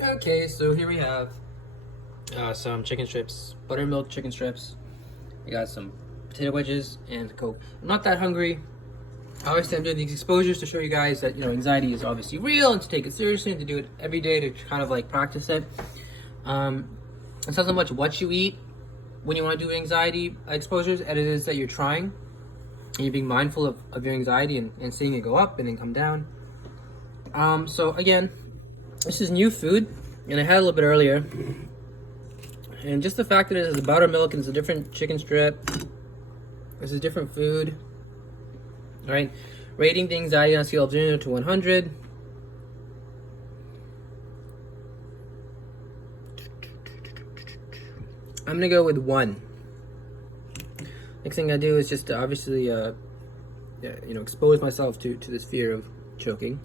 Okay, so here we have some chicken strips, buttermilk chicken strips. We got some potato wedges and Coke. I'm not that hungry. Obviously, I'm doing these exposures to show you guys that, anxiety is obviously real and to take it seriously and to do it every day to kind of like practice it. It's not so much what you eat when you want to do anxiety exposures as it is that you're trying and you're being mindful of your anxiety and seeing it go up and then come down. So again, this is new food, and I had a little bit earlier. And just the fact that it is a buttermilk and it's a different chicken strip, this is different food. All right, rating the anxiety on a scale of 0 to 100. I'm gonna go with 1. Next thing I do is just to obviously, expose myself to this fear of choking.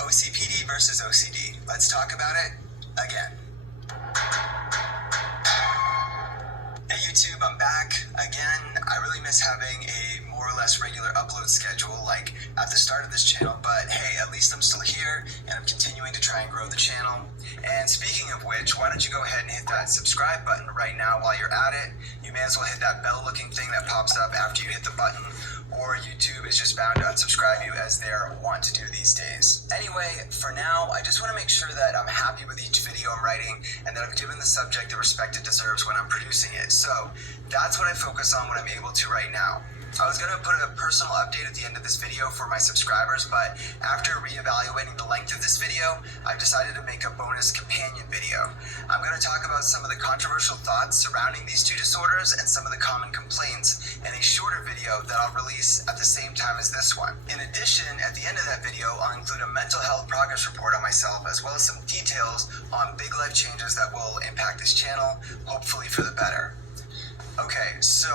OCPD versus OCD. Let's talk about it again. Hey YouTube, I'm back again. I really miss having a more or less regular upload schedule like at the start of this channel, but hey, at least I'm still here and I'm continuing to try and grow the channel. And speaking of which, why don't you go ahead and hit that subscribe button right now while you're at it. You may as well hit that bell looking thing that pops up after you hit the button, or YouTube is just bound to unsubscribe you as they're wont to do these days. Anyway, for now, I just want to make sure that I'm happy with each video I'm writing and that I've given the subject the respect it deserves when I'm producing it. So that's what I focus on when I'm able to right now. I was going to put a personal update at the end of this video for my subscribers, but after reevaluating the length of this video, I've decided to make a bonus companion video. I'm going to talk about some of the controversial thoughts surrounding these two disorders and some of the common complaints in a shorter video that I'll release at the same time as this one. In addition, at the end of that video, I'll include a mental health progress report on myself, as well as some details on big life changes that will impact this channel, hopefully for the better. Okay, so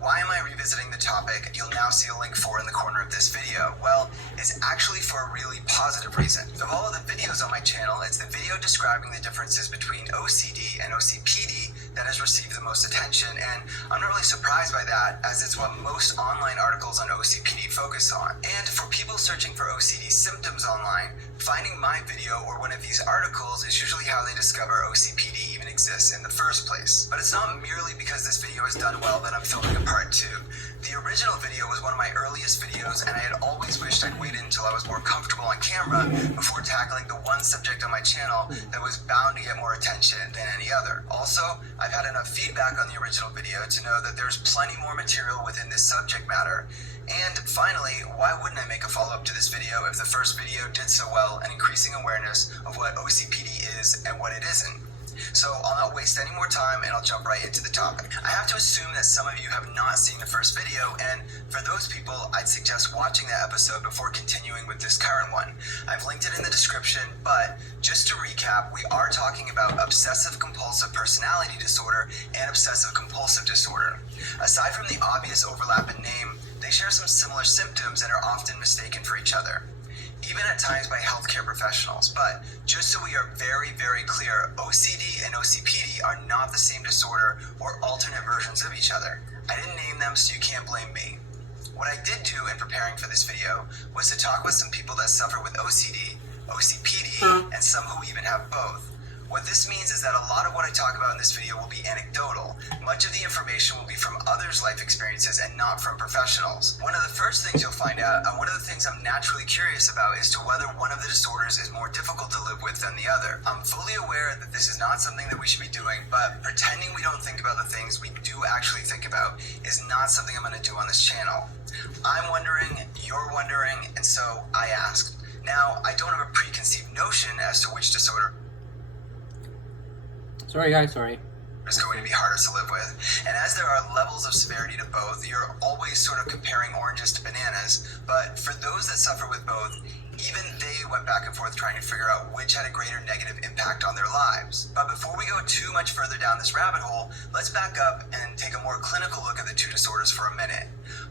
why am I revisiting the topic you'll now see a link for in the corner of this video? Well, it's actually for a really positive reason. Of all of the videos on my channel, it's the video describing the differences between OCD and OCPD that has received the most attention, and I'm not really surprised by that, as it's what most online articles on OCPD focus on. And for people searching for OCD symptoms online, finding my video or one of these articles is usually how they discover OCPD even exists in the first place. But it's not merely because this video has done well that I'm filming a part 2. The original video was one of my earliest videos, and I had always wished I'd waited until I was more comfortable on camera before tackling the one subject on my channel that was bound to get more attention than any other. Also, I've had enough feedback on the original video to know that there's plenty more material within this subject matter. And finally, why wouldn't I make a follow-up to this video if the first video did so well in increasing awareness of what OCPD is and what it isn't? So I'll not waste any more time and I'll jump right into the topic. I have to assume that some of you have not seen the first video, and for those people, I'd suggest watching that episode before continuing with this current one. I've linked it in the description, but just to recap, we are talking about obsessive compulsive personality disorder and obsessive compulsive disorder. Aside from the obvious overlap in name, they share some similar symptoms and are often mistaken for each other, even at times by healthcare professionals. But just so we are very, very clear, OCD and OCPD are not the same disorder or alternate versions of each other. I didn't name them, so you can't blame me. What I did do in preparing for this video was to talk with some people that suffer with OCD, OCPD, and some who even have both. What this means is that a lot of what I talk about in this video will be anecdotal. Much of the information will be from others' life experiences and not from professionals. One of the first things you'll find out, and one of the things I'm naturally curious about, is to whether one of the disorders is more difficult to live with than the other. I'm fully aware that this is not something that we should be doing, but pretending we don't think about the things we do actually think about is not something I'm going to do on this channel. I'm wondering, you're wondering, and so I asked. Now, I don't have a preconceived notion as to which disorder Sorry guys, sorry. is going to be harder to live with. And as there are levels of severity to both, you're always sort of comparing oranges to bananas. But for those that suffer with both, even they went back and forth trying to figure out which had a greater negative impact on their lives. But before we go too much further down this rabbit hole, let's back up and take a more clinical look at the two disorders for a minute.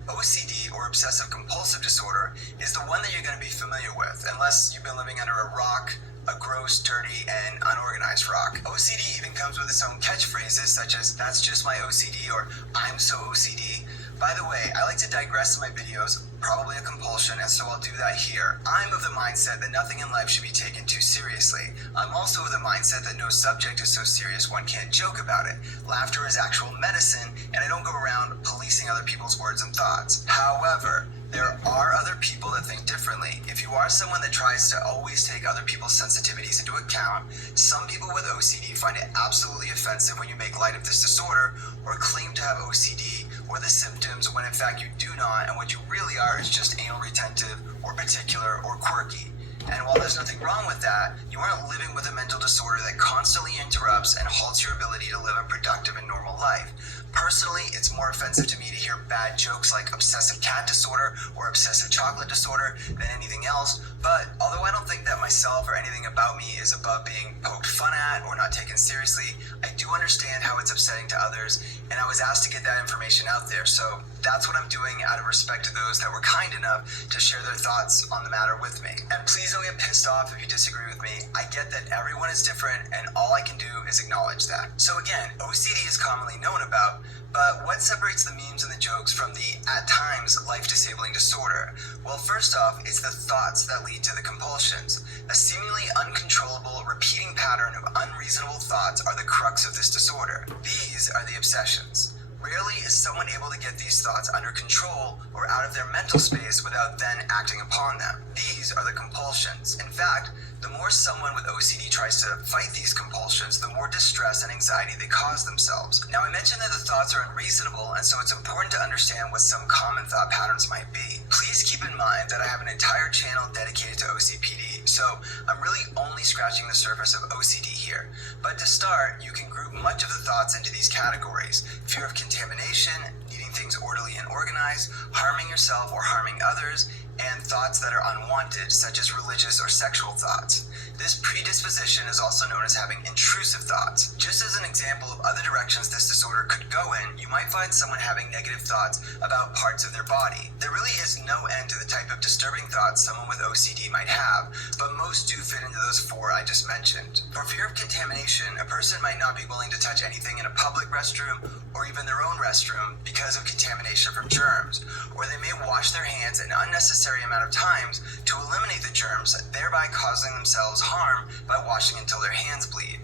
OCD, or obsessive compulsive disorder, is the one that you're going to be familiar with, unless you've been living under a rock, a gross, dirty, and unorganized rock. OCD even comes with its own catchphrases such as, "That's just my OCD," or "I'm so OCD." By the way, I like to digress in my videos, probably a compulsion, and so I'll do that here. I'm of the mindset that nothing in life should be taken too seriously. I'm also of the mindset that no subject is so serious one can't joke about it. Laughter is actual medicine, and I don't go around policing other people's words and thoughts. However, there are other people that think differently. If you are someone that tries to always take other people's sensitivities into account, some people with OCD find it absolutely offensive when you make light of this disorder or claim to have OCD or the symptoms when in fact you do not, and what you really are is just anal retentive or particular or quirky. And while there's nothing wrong with that, you aren't living with a mental disorder that constantly interrupts and halts your ability to live a productive and normal life. Personally, it's more offensive to me to hear bad jokes like obsessive cat disorder or obsessive chocolate disorder than anything else. But although I don't think that myself or anything about me is above being poked fun at or not taken seriously, I do understand how it's upsetting to others, and I was asked to get that information out there. So that's what I'm doing out of respect to those that were kind enough to share their thoughts on the matter with me. And please don't get pissed off if you disagree with me. I get that everyone is different, and all I can do is acknowledge that. So again, OCD is commonly known about, but what separates the memes and the jokes from the, at times, life-disabling disorder? Well, first off, it's the thoughts that lead to the compulsions. A seemingly uncontrollable, repeating pattern of unreasonable thoughts are the crux of this disorder. These are the obsessions. Rarely is someone able to get these thoughts under control or out of their mental space without then acting upon them. These are the compulsions. In fact, the more someone with OCD tries to fight these compulsions, the more distress and anxiety they cause themselves. Now, I mentioned that the thoughts are unreasonable, and so it's important to understand what some common thought patterns might be. Please keep in mind that I have an entire channel dedicated to OCPD, so I'm really only scratching the surface of OCD here. But to start, you can group much of the thoughts into these categories: fear of contamination, needing things orderly and organized, harming yourself or harming others, and thoughts that are unwanted, such as religious or sexual thoughts. This predisposition is also known as having intrusive thoughts. Just as an example of other directions this disorder could go in, you might find someone having negative thoughts about parts of their body. There really is no end to the type of disturbing thoughts someone with OCD might have, but most do fit into those four I just mentioned. For fear of contamination, a person might not be willing to touch anything in a public restroom or even their own restroom because of contamination from germs, or they may wash their hands an unnecessary amount of times to eliminate the germs, thereby causing themselves harm by washing until their hands bleed.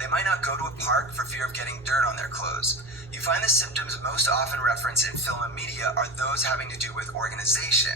They might not go to a park for fear of getting dirt on their clothes. You find the symptoms most often referenced in film and media are those having to do with organization.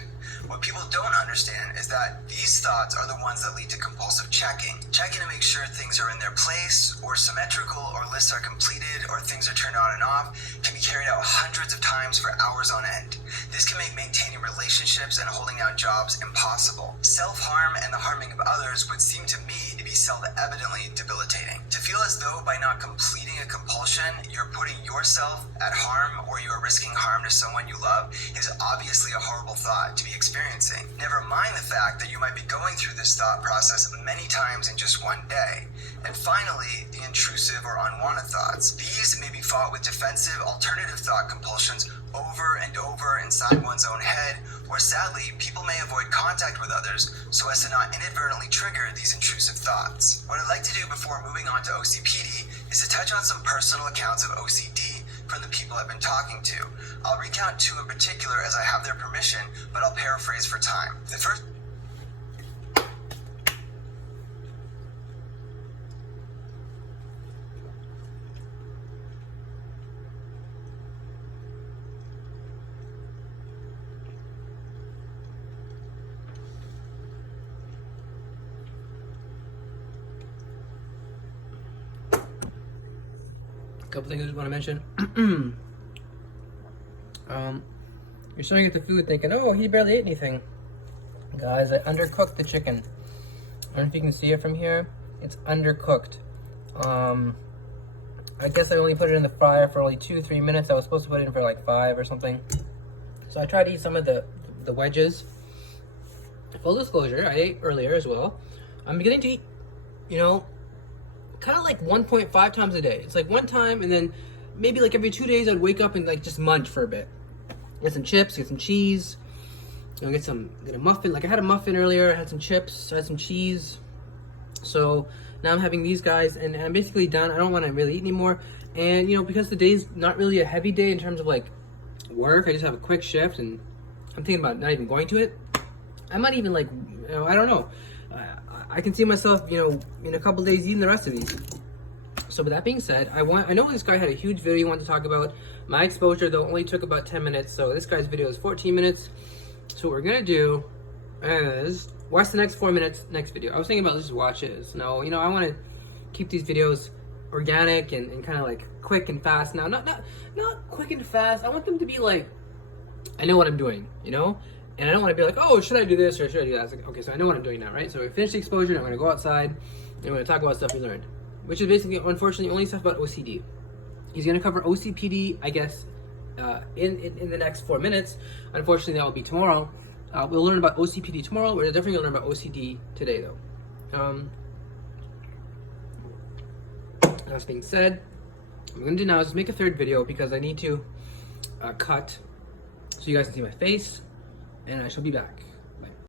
What people don't understand is that these thoughts are the ones that lead to compulsive checking. Checking to make sure things are in their place, or symmetrical, or lists are completed, or things are turned on and off, can be carried out hundreds of times for hours on end. This can make maintaining relationships and holding down jobs impossible. Self-harm and the harming of others would seem to me to be self-evidently debilitating. To feel as though by not completing a compulsion, you're putting yourself at harm or you are risking harm to someone you love is obviously a horrible thought to be experiencing. Never mind the fact that you might be going through this thought process many times in just one day. And finally, the intrusive or unwanted thoughts. These may be fought with defensive, alternative thought compulsions over and over inside one's own head, or sadly, people may avoid contact with others so as to not inadvertently trigger these intrusive thoughts. What I'd like to do before moving on to OCPD is to touch on some personal accounts of OCD from the people I've been talking to. I'll recount two in particular as I have their permission, but I'll paraphrase for time. The first couple things I just want to mention. You're staring at the food thinking, oh, he barely ate anything. Guys, I undercooked the chicken. I don't know if you can see it from here. It's undercooked. I guess I only put it in the fryer for only 2-3 minutes. I was supposed to put it in for like 5 or something. So I tried to eat some of the wedges. Full disclosure, I ate earlier as well. I'm beginning to eat, kind of like 1.5 times a day. It's like one time and then maybe like every 2 days I'd wake up and like just munch for a bit. Get some chips, get some cheese, get a muffin. Like I had a muffin earlier, I had some chips, I had some cheese. So now I'm having these guys, and I'm basically done. I don't want to really eat anymore. And because the day's not really a heavy day in terms of like work, I just have a quick shift, and I'm thinking about not even going to it. I might even like, I don't know. I can see myself, in a couple days eating the rest of these. So with that being said, I know this guy had a huge video he wanted to talk about. My exposure though only took about 10 minutes, so this guy's video is 14 minutes. So what we're gonna do is watch the next 4 minutes next video. I was thinking about just watch it. No, I want to keep these videos organic and kind of like quick and fast. Now, not quick and fast. I want them to be like, I know what I'm doing, and I don't want to be like, oh, should I do this or should I do that? It's like, okay, so I know what I'm doing now, right? So we finished the exposure, and I'm going to go outside, and we're going to talk about stuff we learned, which is basically, unfortunately, only stuff about OCD. He's going to cover OCPD, I guess, in the next 4 minutes. Unfortunately, that will be tomorrow. We'll learn about OCPD tomorrow. We're definitely going to learn about OCD today, though. That being said, what I'm going to do now is just make a third video because I need to cut so you guys can see my face, and I shall be back.